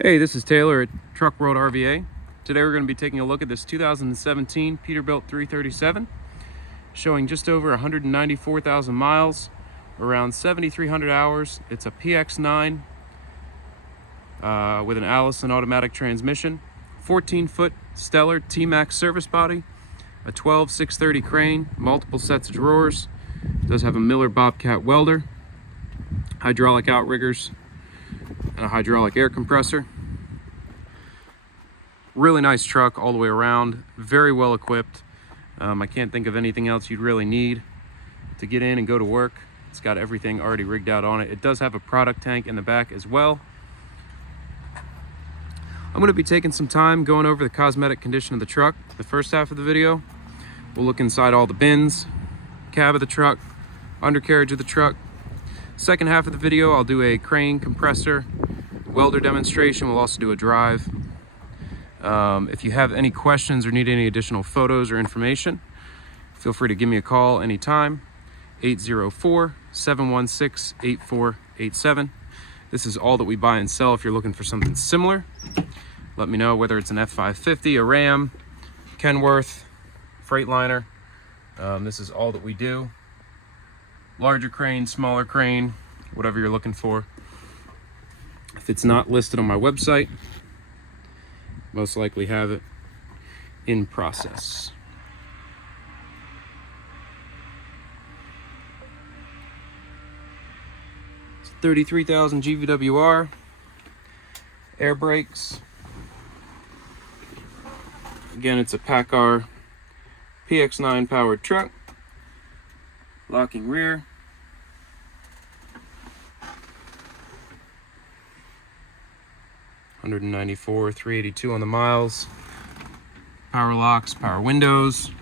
Hey, this is Taylor at Truck World RVA. Today we're going to be taking a look at this 2017 Peterbilt 337, showing just over 194,000 miles, around 7,300 hours. It's a PX9 with an Allison automatic transmission, 14-foot Stellar TMax service body, a 12/630 crane, multiple sets of drawers. It does have a Miller Bobcat welder, hydraulic outriggers, and a hydraulic air compressor. Really nice truck all the way around, very well equipped. I can't think of anything else you'd really need to get in and go to work. It's got everything already rigged out on it. It does have a product tank in the back as well. I'm going to be taking some time going over the cosmetic condition of the truck. The first half of the video, we'll look inside all the bins, cab of the truck, undercarriage of the truck. Second half of the video, I'll do a crane, compressor, welder demonstration. We'll also do a drive. If you have any questions or need any additional photos or information, feel free to give me a call anytime, 804-716-8487. This is all that we buy and sell. If you're looking for something similar, let me know, whether it's an F550, a Ram, Kenworth, Freightliner. This is all that we do. Larger crane, smaller crane, whatever you're looking for. If it's not listed on my website, most likely have it in process. It's 33,000 GVWR, air brakes. Again, it's a Paccar PX9 powered truck, locking rear. $194, $382 on the miles. Power locks, power windows.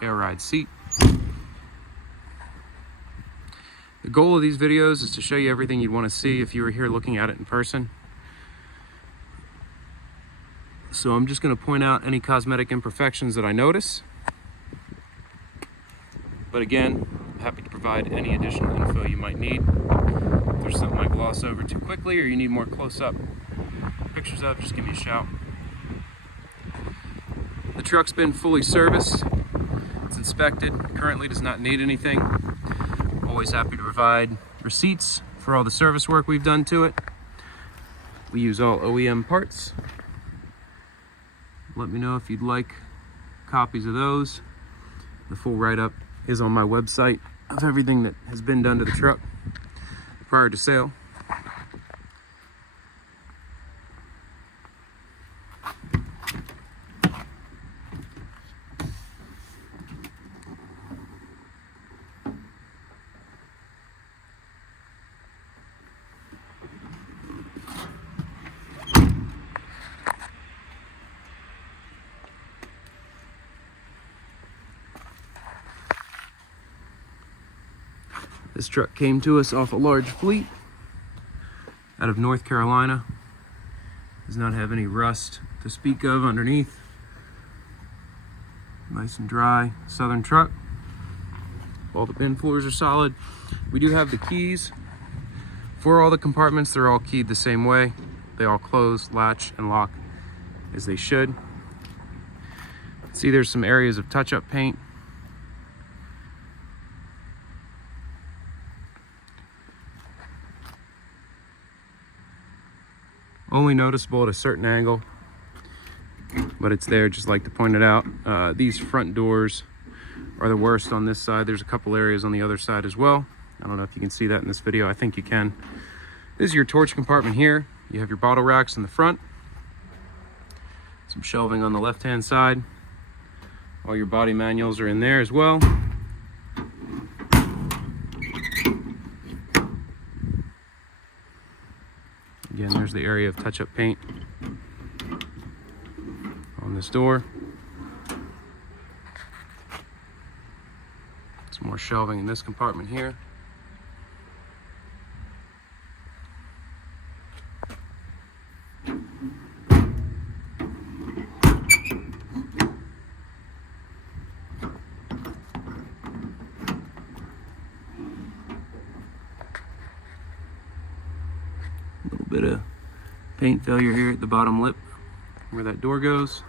Air ride seat. The goal of these videos is to show you everything you'd want to see if you were here looking at it in person. So I'm just going to point out any cosmetic imperfections that I notice. But again, happy to provide any additional info you might need. If there's something I gloss over too quickly or you need more close-up pictures of, just give me a shout. The truck's been fully serviced. It's inspected. Currently does not need anything. Always happy to provide receipts for all the service work we've done to it. We use all OEM parts. Let me know if you'd like copies of those. The full write-up is on my website of everything that has been done to the truck prior to sale. This truck came to us off a large fleet out of North Carolina. Does not have any rust to speak of underneath. Nice and dry southern truck. All the bin floors are solid. We do have the keys for all the compartments. They're all keyed the same way. They all close, latch, and lock as they should. See, there's some areas of touch-up paint. Only noticeable at a certain angle, but it's there, just like to point it out. These front doors are the worst on this side. There's a couple areas on the other side as well. I don't know if you can see that in this video. I think you can. This is your torch compartment here. You have your bottle racks in the front. Some shelving on the left-hand side. All your body manuals are in there as well. Again, there's the area of touch-up paint on this door. Some more shelving in this compartment here. bit of paint failure here at the bottom lip where that door goes.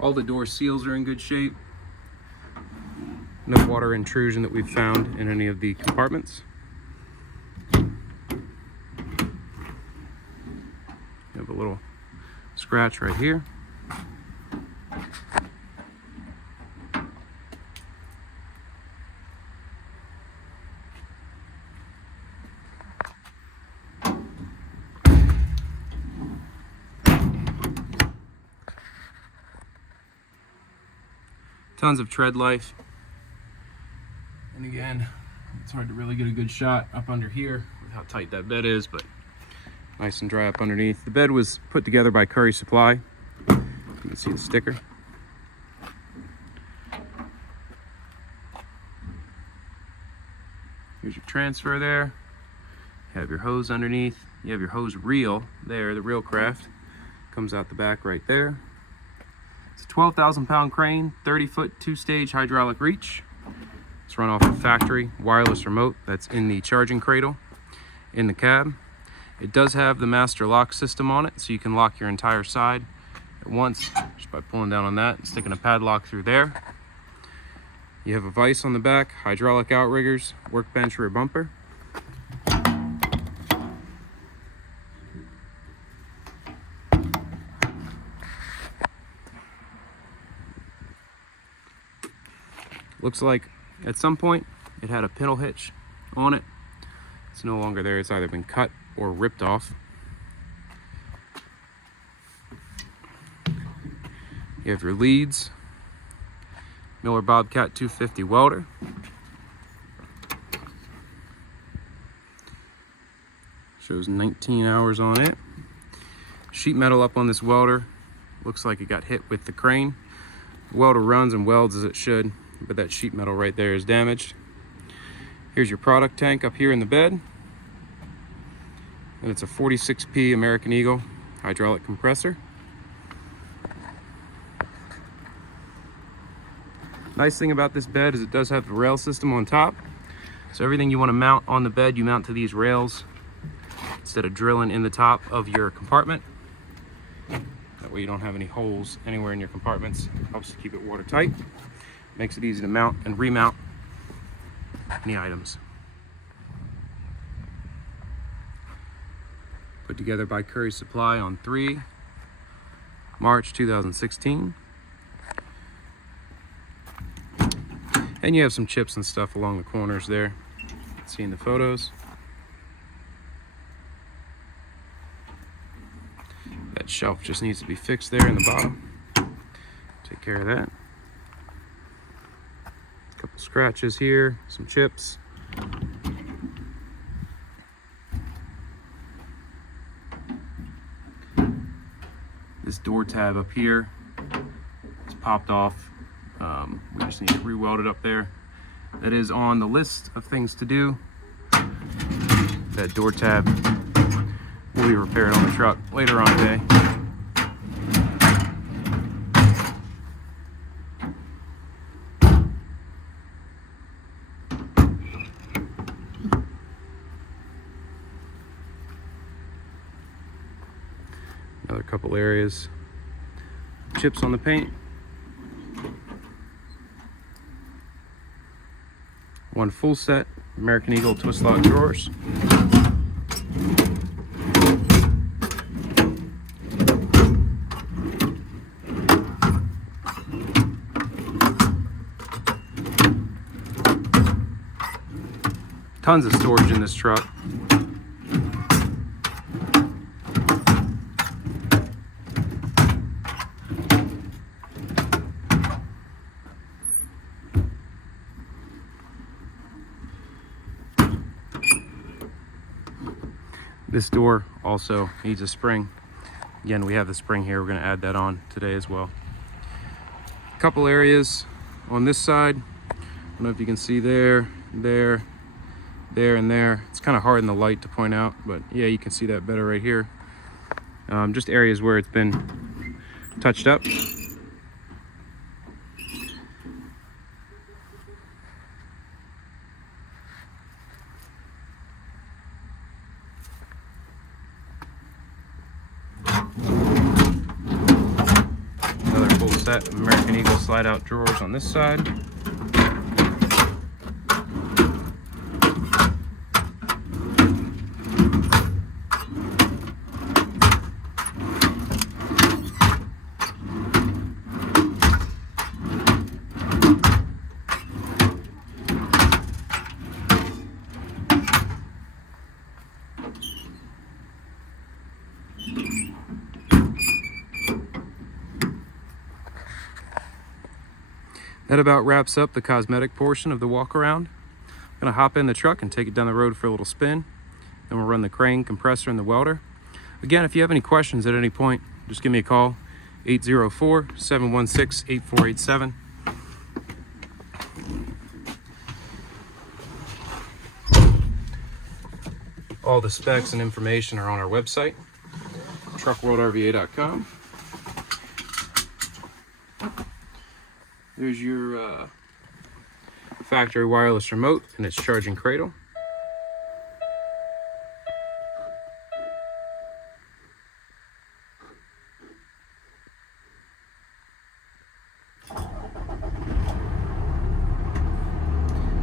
All the door seals are in good shape. No water intrusion that we've found in any of the compartments. You have a little scratch right here. Tons of tread life. And again, it's hard to really get a good shot up under here with how tight that bed is, but nice and dry up underneath. The bed was put together by Curry Supply. You can see the sticker. Here's your transfer there. You have your hose underneath. You have your hose reel there, the reel craft. Comes out the back right there. It's a 12,000 pound crane, 30-foot, 2-stage hydraulic reach. It's run off a factory wireless remote that's in the charging cradle in the cab. It does have the master lock system on it, so you can lock your entire side at once just by pulling down on that and sticking a padlock through there. You have a vise on the back, hydraulic outriggers, workbench rear bumper. Looks like at some point it had a pintle hitch on it. It's no longer there. It's either been cut or ripped off. You have your leads. Miller Bobcat 250 welder. Shows 19 hours on it. Sheet metal up on this welder. Looks like it got hit with the crane. The welder runs and welds as it should, but that sheet metal right there is damaged. Here's your product tank up here in the bed. And it's a 46P American Eagle hydraulic compressor. Nice thing about this bed is it does have the rail system on top. So everything you want to mount on the bed, you mount to these rails instead of drilling in the top of your compartment. That way you don't have any holes anywhere in your compartments. Helps to keep it watertight. Makes it easy to mount and remount any items. Put together by Curry Supply on 3 March 2016. And you have some chips and stuff along the corners there. See in the photos. That shelf just needs to be fixed there in the bottom. Take care of that. A couple scratches here, some chips. This door tab up here is popped off. We just need to re-weld it up there. That is on the list of things to do. That door tab will be repaired on the truck later on today. Another couple areas. Chips on the paint. One full set American Eagle twist lock drawers. Tons of storage in this truck. This door also needs a spring. Again, we have the spring here. We're going to add that on today as well. A couple areas on this side. I don't know if you can see there, and there. It's kind of hard in the light to point out, but yeah, you can see that better right here. Just areas where it's been touched up. set of American Eagle slide out drawers on this side. That about wraps up the cosmetic portion of the walk around. I'm gonna hop in the truck and take it down the road for a little spin. Then we'll run the crane, compressor, and the welder. Again, if you have any questions at any point, just give me a call, 804-716-8487. All the specs and information are on our website, truckworldrva.com. There's your factory wireless remote and its charging cradle.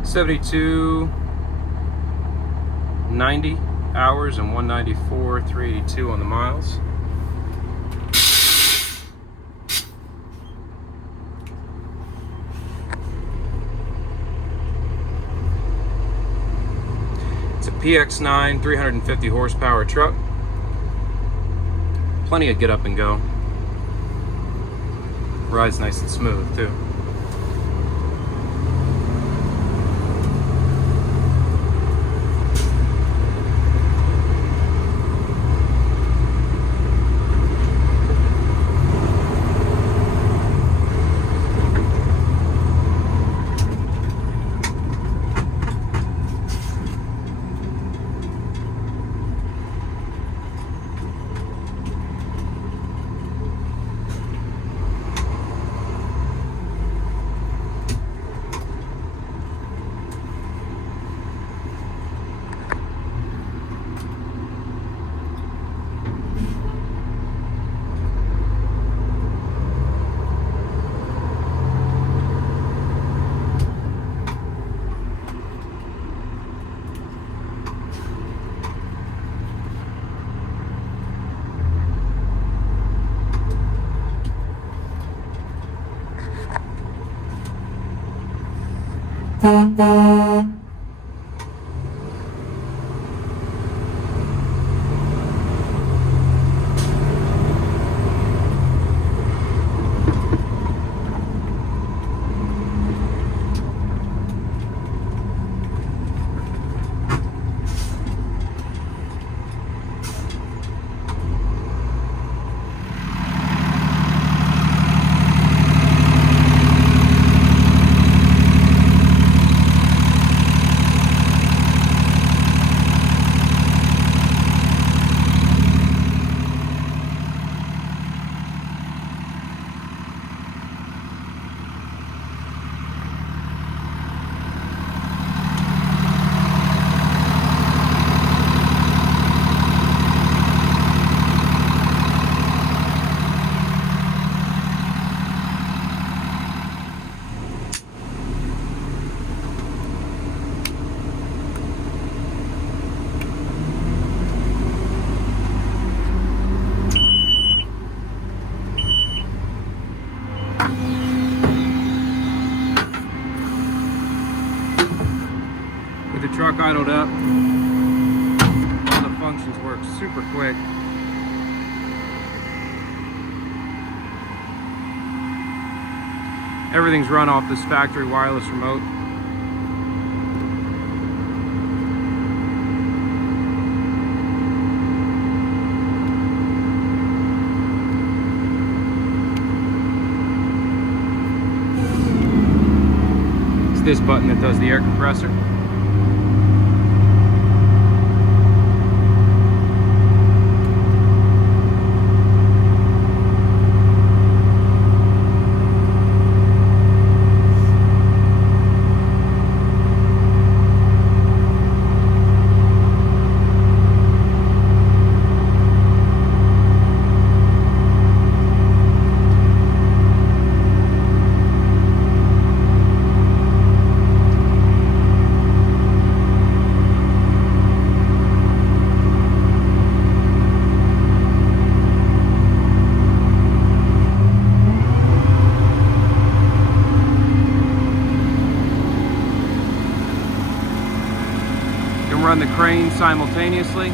$72.90 hours and 194,382 on the miles. PX9 350 horsepower truck. Plenty of get up and go. Rides nice and smooth too. The truck idled up. All the functions work super quick. Everything's run off this factory wireless remote. It's this button that does the air compressor. can run the crane simultaneously.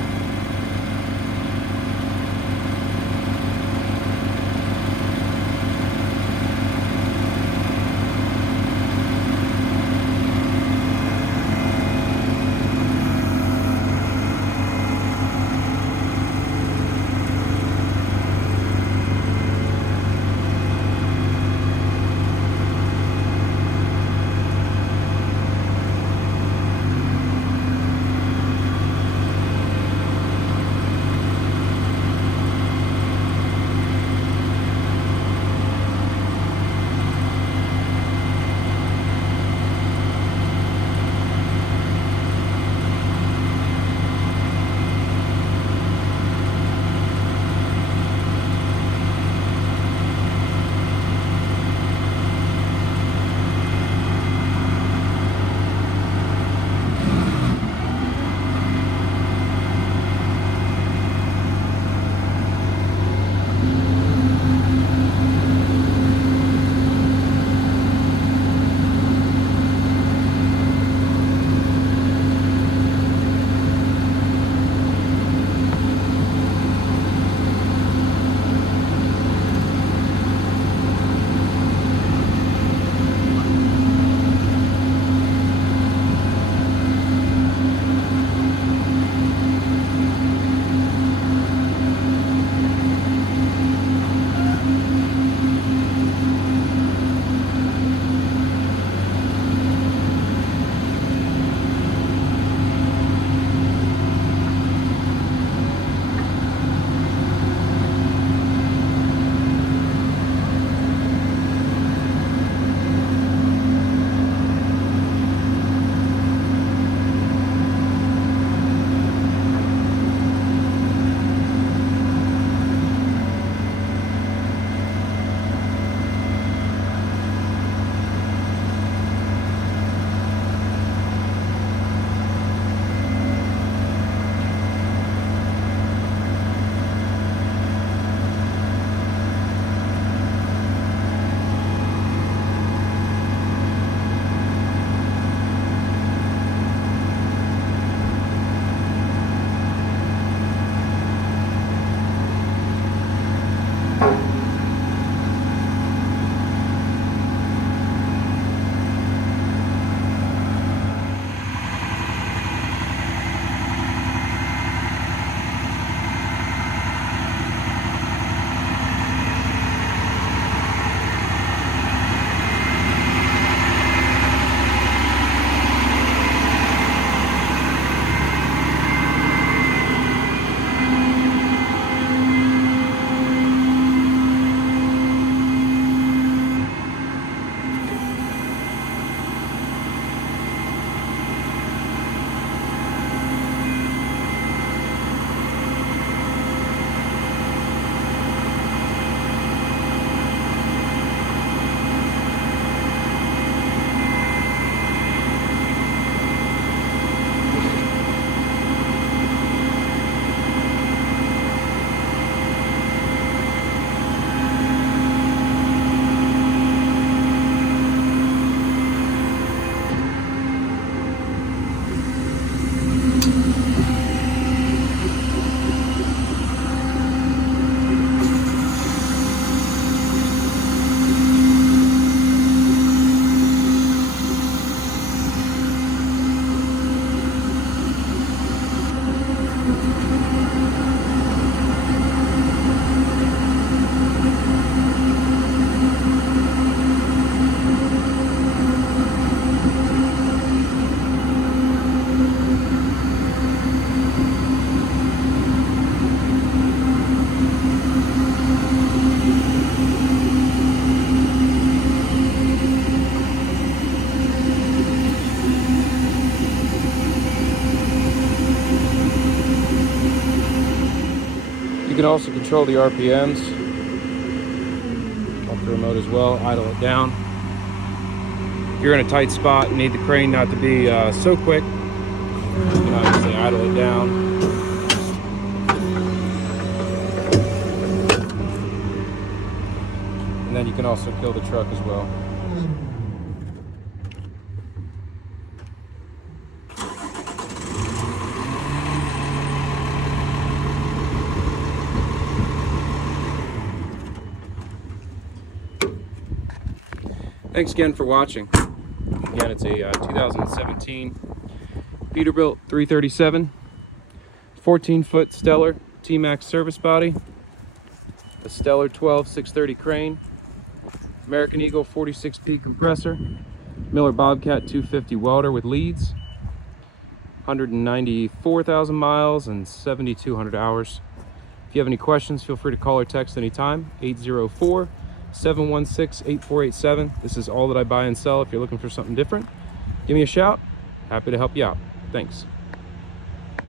can also control the RPMs off the remote as well, idle it down. If you're in a tight spot and need the crane not to be so quick, you can obviously idle it down. And then you can also kill the truck as well. Thanks again for watching. Again, it's a 2017 Peterbilt 337, 14-foot Stellar TMax service body, a Stellar 12 630 crane, American Eagle 46P compressor, Miller Bobcat 250 welder with leads, 194,000 miles and 7,200 hours. If you have any questions, feel free to call or text anytime, 804-716-8487. This is all that I buy and sell. If you're looking for something different, give me a shout. Happy to help you out. Thanks.